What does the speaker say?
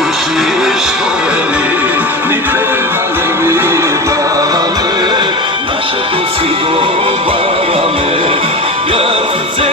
duši što veli, ni penale ni dane, naše to si do barane, jer srce